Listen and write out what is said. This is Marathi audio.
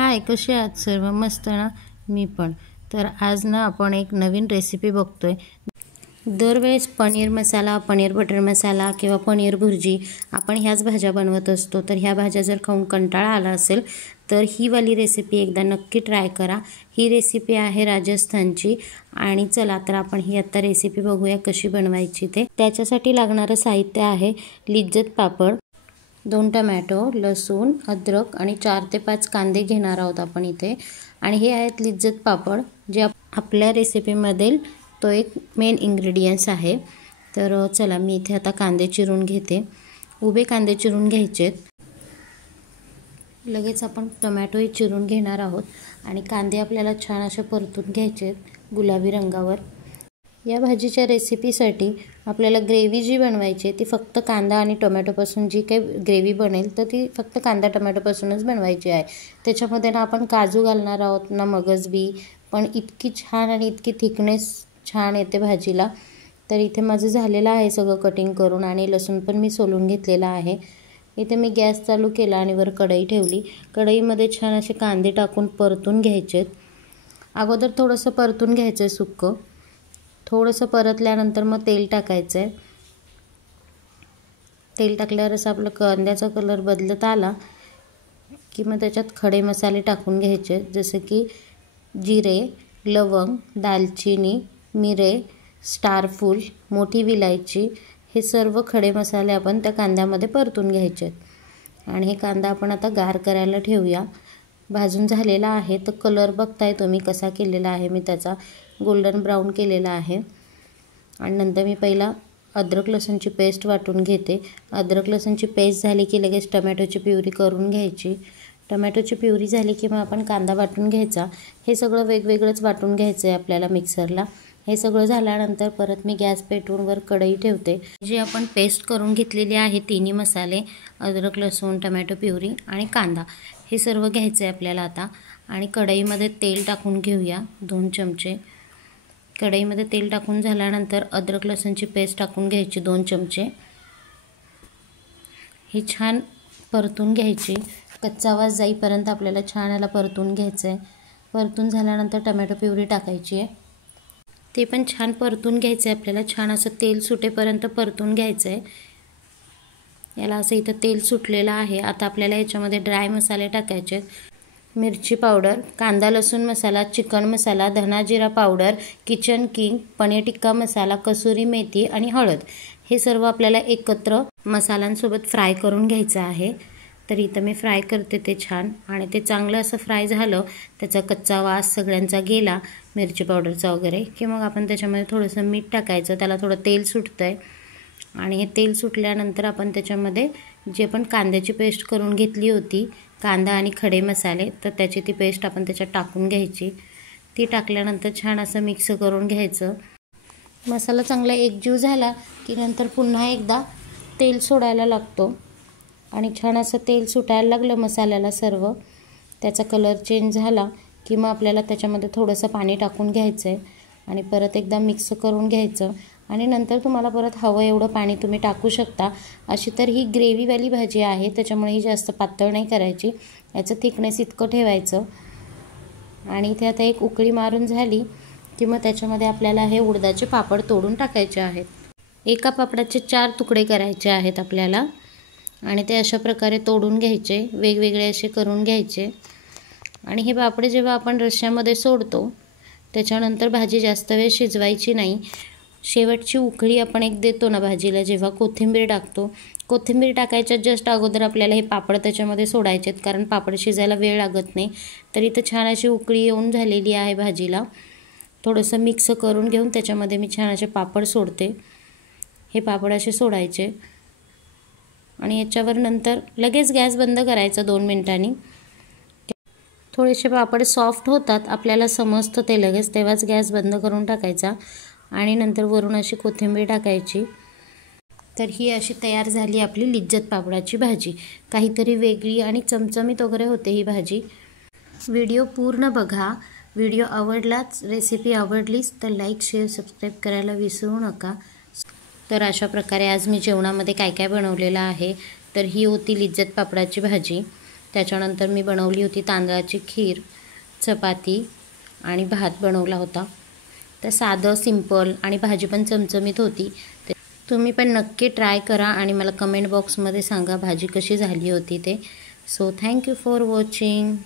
हाय, कसे आहात सर्व? मस्त ना? मी पण. तर आज ना आपण एक नवीन रेसिपी बघतोय. दरवेळेस पनीर मसाला, पनीर बटर मसाला किंवा पनीर भुर्जी आपण ह्याच भाज्या बनवत असतो. तर ह्या भाज्या जर खाऊन कंटाळा आला असेल तर ही वाली रेसिपी एकदा नक्की ट्राय करा. ही रेसिपी आहे राजस्थानची. आणि चला तर आपण ही आता रेसिपी बघूया कशी बनवायची ते. त्याच्यासाठी लागणारं साहित्य आहे लिज्जत पापड, 2 टमॅटो, लसूण, अद्रक आणि 4 ते 5 कांदे घेणार आहोत आपण इथे. आणि हे आहेत लिज्जत पापड, जे आपल्या रेसिपीमधील तो एक मेन इंग्रेडियंट्स आहे. तर चला मी इथे आता कांदे चिरून घेते. उभे कांदे चिरून घ्यायचेत. लगेच आपण टोमॅटोही चिरून घेणार आहोत. आणि कांदे आपल्याला छान असे परतून घ्यायचेत गुलाबी रंगावर. या भाजीच्या रेसिपीसाठी आपल्याला ग्रेव्ही जी बनवायची आहे ती फक्त कांदा आणि टोमॅटोपासून जी काही ग्रेव्ही बनेल तर ती फक्त कांदा टोमॅटोपासूनच बनवायची आहे. त्याच्यामध्ये ना आपण काजू घालणार आहोत ना मगज बी. पण इतकी छान आणि इतकी थिकनेस छान येते भाजीला. तर इथे माझं झालेलं आहे सगळं कटिंग करून. आणि लसूण पण मी सोलून घेतलेला आहे. इथे मी गॅस चालू केला आणि वर कढई ठेवली. कढईमध्ये छान असे कांदे टाकून परतून घ्यायचेत. अगोदर थोडंसं परतून घ्यायचं आहे सुक्कं. थोडंसं परतल्यानंतर मग तेल टाकायचं आहे. तेल टाकल्यावर असं आपलं कांद्याचा कलर बदलत आला की मग त्याच्यात खडे मसाले टाकून घ्यायचे, जसे की जिरे, लवंग, दालचिनी, मिरे, स्टारफूल, मोठी विलायची. हे सर्व खडे मसाले आपण त्या कांद्यामध्ये परतून घ्यायचे. आणि हे कांदा आपण आता गार करायला ठेवूया. भाजून झालेला आहे. तर कलर बघताय तुम्ही कसा केलेला आहे. मी त्याचा गोल्डन ब्राऊन केलेला आहे. आणि नंतर मी पहिला अद्रक लसूणची पेस्ट वाटून घेते. अद्रक लसूणची पेस्ट झाली की लगेच टमॅटोची प्युरी करून घ्यायची. टमॅटोची प्युरी झाली की मग आपण कांदा वाटून घ्यायचा. हे सगळं वेगवेगळंच वाटून घ्यायचं आहे आपल्याला मिक्सरला. हे सगळं झाल्यानंतर परत मी गॅस पेटवून वर कढई ठेवते. जी आपण पेस्ट करून घेतलेली आहे तिन्ही मसाले, अद्रक लसूण, टमॅटो प्युरी आणि कांदा, हे सर्व घ्यायचं आहे आपल्याला आता. आणि कढईमध्ये तेल टाकून घेऊया 2 चमचे. कढईमध्ये तेल टाकून झाल्यानंतर अद्रक लसूणची पेस्ट टाकून घ्यायची 2 चमचे. ही छान परतून घ्यायची. कच्चा वास जाईपर्यंत आपल्याला छान याला परतून घ्यायचं आहे. परतून झाल्यानंतर टमॅटो प्युरी टाकायची आहे. ते पण छान परतून घ्यायचं आहे आपल्याला. छान असं तेल सुटेपर्यंत परतून घ्यायचं आहे. याला असं इथं तेल सुटलेलं आहे. आता आपल्याला याच्यामध्ये ड्राय मसाले टाकायचे. मिरची पावडर, कांदा लसूण मसाला, चिकन मसाला, धना जिरा powder, kitchen king, paneer tikka masala, kasuri methi आणि हळद. हे सर्व आपल्याला एकत्र मसाल्यांसोबत फ्राय करून घ्यायचं आहे. तर इथं मी फ्राय करते ते छान. आणि ते चांगलं असं फ्राय झालं, त्याचा कच्चा वास सगळ्यांचा गेला मिरची पावडरचा वगैरे, की मग आपण त्याच्यामध्ये थोडंसं मीठ टाकायचं. त्याला थोडं तेल सुटतं आहे. आणि हे तेल सुटल्यानंतर आपण त्याच्यामध्ये जे पण कांद्याची पेस्ट करून घेतली होती, कांदा आणि खडे मसाले, तर त्याची ती पेस्ट आपण त्याच्यात टाकून घ्यायची. ती टाकल्यानंतर छान असं मिक्स करून घ्यायचं. मसाला चांगला एकजीव झाला की नंतर पुन्हा एकदा तेल सोडायला लागतो. आणि छान असं तेल सुटायला लागलं मसाल्याला सर्व, त्याचा कलर चेंज झाला की मग आपल्याला त्याच्यामध्ये थोडंसं पाणी टाकून घ्यायचं आहे. आणि परत एकदा मिक्स करून घ्यायचं. आणि नंतर तुम्हाला परत हवं एवढं पाणी तुम्ही टाकू शकता. अशी तर ही ग्रेव्हीवाली भाजी आहे, त्याच्यामुळे ही जास्त पातळ नाही करायची. याचं थिकनेस इतकं ठेवायचं. आणि इथे आता एक उकळी मारून झाली की मग त्याच्यामध्ये आपल्याला हे उडदाचे पापड तोडून टाकायचे आहेत. एका पापडाचे 4 तुकडे करायचे आहेत आपल्याला. आणि ते अशा प्रकारे तोडून घ्यायचे, वेगवेगळे असे करून घ्यायचे. आणि हे पापड जेव्हा आपण रश्श्यामध्ये सोडतो त्याच्यानंतर भाजी जास्त वेळ शिजवायची नाही. शेवटची उकळी आपण एक देतो ना भाजीला, जेव्हा कोथिंबीर टाकतो, कोथिंबीर टाकायच्या जस्ट अगोदर आपल्याला हे पापड त्याच्यामध्ये सोडायचे आहेत, कारण पापड शिजायला वेळ लागत नाही. तर इथं छान अशी उकळी येऊन झालेली आहे भाजीला. थोडंसं मिक्स करून घेऊन त्याच्यामध्ये मी छान असे पापड सोडते. हे पापड असे सोडायचे. आणि याच्यावर नंतर लगेच गॅस बंद करायचा 2 मिनिटांनी. थोडेसे पापड सॉफ्ट होतात, आपल्याला समजतं ते लगेच, तेव्हाच गॅस बंद करून टाकायचा. आणि नंतर वरून अशी कोथिंबीर टाकायची. तर ही अशी तयार झाली आपली लिज्जत पापडाची भाजी. काहीतरी वेगळी आणि चमचमीत वगैरे होते ही भाजी. व्हिडिओ पूर्ण बघा. व्हिडिओ आवडलाच, रेसिपी आवडलीच तर लाईक, शेअर, सबस्क्राईब करायला विसरू नका. तर अशा प्रकारे आज मी जेवणामध्ये काय काय बनवलेलं आहे. तर ही होती लिज्जत पापडाची भाजी. त्याच्यानंतर मी बनवली होती तांदळाची खीर, चपाती आणि भात बनवला होता. तर साधं सिंपल आणि भाजी पण चमचमीत होती. तुम्ही पण नक्की ट्राय करा आणि मला कमेंट बॉक्समध्ये सांगा भाजी कशी झाली होती ते. So thank you for watching.